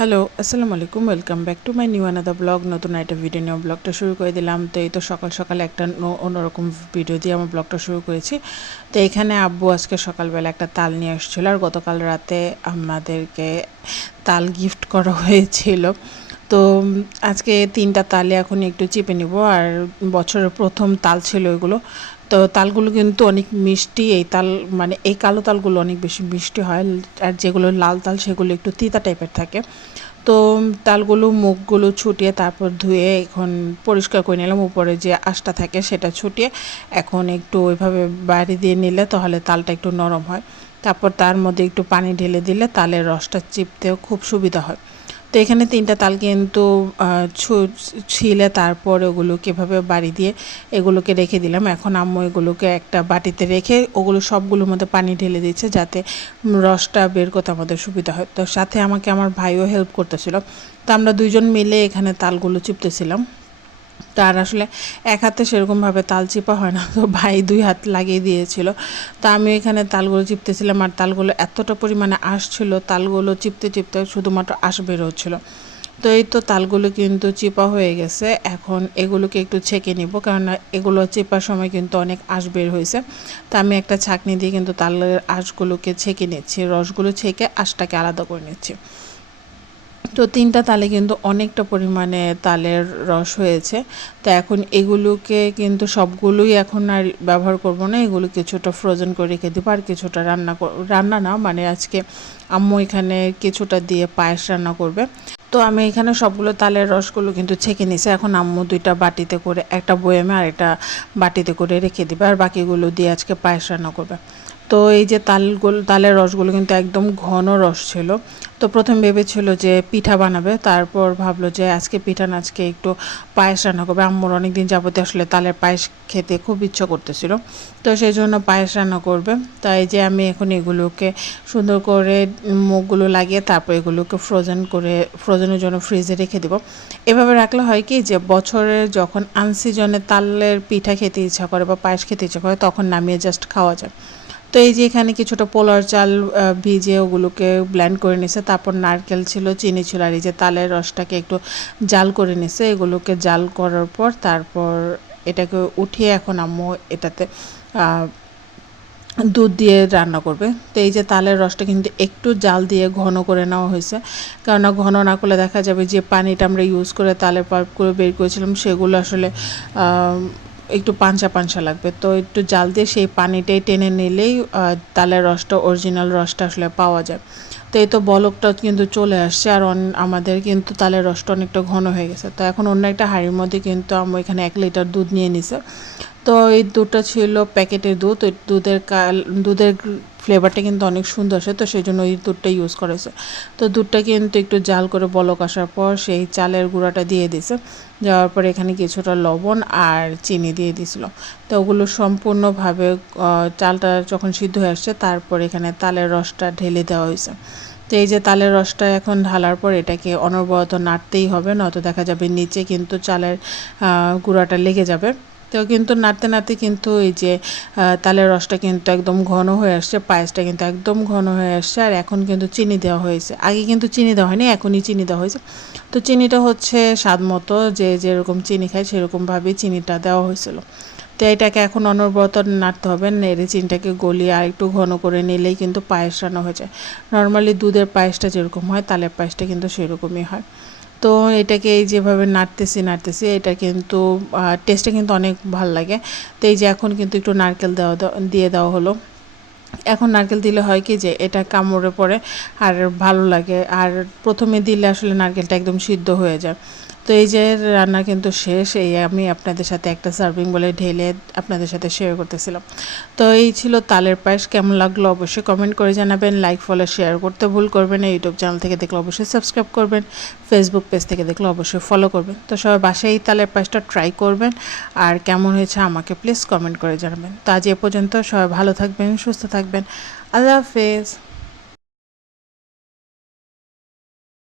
Hello আসসালামু আলাইকুম welcome back to my new আনাদা blog নতুন একটা ভিডিও নিয়ে ব্লগটা শুরু করে দিলাম। তো এই তো সকাল সকাল একটা অন্যরকম ভিডিও দিয়ে আমার ব্লগটা শুরু করেছি। তো এখানে আব্বু আজকে সকালবেলা একটা তাল নিয়ে আসছিল আর গতকাল রাতে আমাদেরকে তাল গিফট করা হয়েছিল। তো আজকে তিনটা তালে এখন একটু চেপে নিব। আর বছরের প্রথম তাল ছিল এগুলো। তো তালগুলো কিন্তু অনেক মিষ্টি। এই তাল মানে এই কালো তালগুলো অনেক বেশি মিষ্টি হয়। আর যেগুলো লাল তাল, সেগুলো একটু তিতা টাইপের থাকে। তো তালগুলো, মুখগুলো ছুটিয়ে তারপর ধুয়ে এখন পরিষ্কার করে নিলাম। উপরে যে আশটা থাকে সেটা ছুটিয়ে এখন একটু ওইভাবে বাইরে দিয়ে নিলে তাহলে তালটা একটু নরম হয়। তারপর তার মধ্যে একটু পানি ঢেলে দিলে তালের রসটা চিপতেও খুব সুবিধা হয়। তো এখানে তিনটা তাল কিন্তু ছিলে তারপর ওগুলোকে এভাবে বাড়ি দিয়ে এগুলোকে রেখে দিলাম। এখন আম্মু এগুলোকে একটা বাটিতে রেখে ওগুলো সবগুলোর মধ্যে পানি ঢেলে দিচ্ছে যাতে রসটা বের করতে আমাদের সুবিধা হয়। তো সাথে আমাকে আমার ভাইও হেল্প করতেছিল। তো আমরা দুজন মিলে এখানে তালগুলো চিপতেছিলাম। তার আসলে এক হাতে সেরকমভাবে তাল চিপা হয় না, তো ভাই দুই হাত লাগিয়ে দিয়েছিল। তা আমি এখানে তালগুলো চিপতেছিলাম আর তালগুলো এতটা পরিমাণে আসছিল, তালগুলো চিপতে চিপতে শুধুমাত্র আঁশ বের হচ্ছিল। তো এই তো তালগুলো কিন্তু চিপা হয়ে গেছে, এখন এগুলোকে একটু ছেঁকে নিব, কেননা এগুলো চেপার সময় কিন্তু অনেক আঁশ বের হয়েছে। তো আমি একটা ছাঁকনি দিয়ে কিন্তু তালের আঁশগুলোকে ছেঁকে নিচ্ছি, রসগুলো ছেঁকে আঁশটাকে আলাদা করে নিচ্ছি। তো তিনটা তালে কিন্তু অনেকটা পরিমাণে তালের রস হয়েছে। তো এখন এগুলোকে কিন্তু সবগুলোই এখন আর ব্যবহার করব না, এগুলো কিছুটা ফ্রোজেন করে রেখে দেবো আর কিছুটা রান্না রান্না না মানে আজকে আম্মু এখানে কিছুটা দিয়ে পায়েস রান্না করবে। তো আমি এখানে সবগুলো তালের রসগুলো কিন্তু ছেঁকে নিছি এখন আম্মু দুইটা বাটিতে করে, একটা বয়ামে আর একটা বাটিতে করে রেখে দিবে। আর বাকিগুলো দিয়ে আজকে পায়েস রান্না করবে। তো এই যে তালগুলো, তালের রসগুলো কিন্তু একদম ঘন রস ছিল। তো প্রথম ভেবেছিল যে পিঠা বানাবে, তারপর ভাবলো যে আজকে পিঠা না, আজকে একটু পায়েস রান্না করবে। আম্মুর অনেক দিন যাবতে আসলে তালের পায়েস খেতে খুব ইচ্ছা করতেছিল। তো সেই জন্য পায়েস রান্না করবে। তাই যে আমি এখন এগুলোকে সুন্দর করে মুখগুলো লাগিয়ে তারপর এগুলোকে ফ্রোজেন করে ফ্রোজেনের জন্য ফ্রিজে রেখে দেবো। এভাবে রাখলে হয় কি যে বছরের যখন আনসিজনে তালের পিঠা খেতে ইচ্ছা করে বা পায়েস খেতে ইচ্ছা করে, তখন নামিয়ে জাস্ট খাওয়া যায়। তো এই যে এখানে কিছুটা পোলার চাল ভিজে ওগুলোকে ব্ল্যান্ড করে নিছে। তারপর নারকেল ছিল, চিনি ছিল, আর এই যে তালের রসটাকে একটু জাল করে নিছে। এগুলোকে জাল করার পর তারপর এটাকে উঠিয়ে এখন আম্মু এটাতে দুধ দিয়ে রান্না করবে। তো এই যে তালের রসটা কিন্তু একটু জাল দিয়ে ঘন করে নেওয়া হয়েছে। কেননা ঘন না করলে দেখা যাবে যে পানিটা আমরা ইউজ করে তালের পাল্পগুলো বের করেছিলাম, সেগুলো আসলে একটু পাঞ্চা পাঞ্চা লাগবে। তো একটু জাল দিয়ে সেই পানিটাই টেনে নিলেই তালের রসটা, অরিজিনাল রসটা আসলে পাওয়া যায়। তো এই তো বলকটা কিন্তু চলে আসছে আর আমাদের কিন্তু তালের রসটা অনেকটা ঘন হয়ে গেছে। তো এখন অন্য একটা হাঁড়ির মধ্যে কিন্তু আমি এখানে এক লিটার দুধ নিয়ে নিছে। তো এই দুধটা ছিল প্যাকেটের দুধ। ওই দুধের কাল, দুধের ফ্লেভারটা কিন্তু অনেক সুন্দর আসে, তো সেই জন্য ওই দুধটা ইউজ করেছে তো দুধটা কিন্তু একটু জাল করে বলক আসার পর সেই চালের গুঁড়াটা দিয়ে দিছে যাওয়ার পর এখানে কিছুটা লবণ আর চিনি দিয়ে দিছিল তো ওগুলো সম্পূর্ণভাবে চালটা যখন সিদ্ধ হয়ে আসছে, তারপর এখানে তালের রসটা ঢেলে দেওয়া হয়েছে। তো এই যে তালের রসটা এখন ঢালার পর এটাকে অনবরত নাড়তেই হবে, নয়তো দেখা যাবে নিচে কিন্তু চালের গুঁড়াটা লেগে যাবে। তো কিন্তু নাড়তে নাড়তে কিন্তু এই যে তালের রসটা কিন্তু একদম ঘন হয়ে আসছে, পায়েসটা কিন্তু একদম ঘন হয়ে আসছে, আর এখন কিন্তু চিনি দেওয়া হয়েছে। আগে কিন্তু চিনি দেওয়া হয়নি, এখনই চিনি দেওয়া হয়েছে। তো চিনিটা হচ্ছে স্বাদ মতো যে যেরকম চিনি খায়, সেরকমভাবেই চিনিটা দেওয়া হয়েছিল। তো এটাকে এখন অনবরত নাড়তে হবে। নেড়ে চিনিটাকে গলিয়ে আর একটু ঘন করে নিলেই কিন্তু পায়েস রান্না হয়ে যায়। নর্মালি দুধের পায়েসটা যেরকম হয়, তালের পায়েসটা কিন্তু সেরকমই হয়। তো এটাকে এই যেভাবে নাড়তেছি নাড়তেছি, এটা কিন্তু টেস্টটা কিন্তু অনেক ভালো লাগে। তো এই যে এখন কিন্তু একটু নারকেল দেওয়া দাও- দিয়ে দেওয়া হলো। এখন নারকেল দিলে হয় কি যে, এটা কামড়ে পড়ে আর ভালো লাগে। আর প্রথমে দিলে আসলে নারকেলটা একদম সিদ্ধ হয়ে যায়। তো এই যে রান্না কিন্তু শেষ, এই আমি আপনাদের সাথে একটা সার্ভিং বলে ঢেলে আপনাদের সাথে শেয়ার করতেছিলাম। তো এই ছিল তালের পায়েস, কেমন লাগল অবশ্যই কমেন্ট করে জানাবেন। লাইক ফলো শেয়ার করতে ভুল করবেন ইউটিউব চ্যানেল থেকে দেখলে অবশ্যই সাবস্ক্রাইব করবেন। ফেসবুক পেজ থেকে দেখলে অবশ্যই ফলো করবেন। তো সবাই বাসায় এই তালের পায়েসটা ট্রাই করবেন। আর কেমন হয়েছে আমাকে প্লিজ কমেন্ট করে জানাবেন। তো আজ এ পর্যন্ত সবাই ভালো থাকবেন, সুস্থ থাকবেন। আল্লাহ হাফেজ।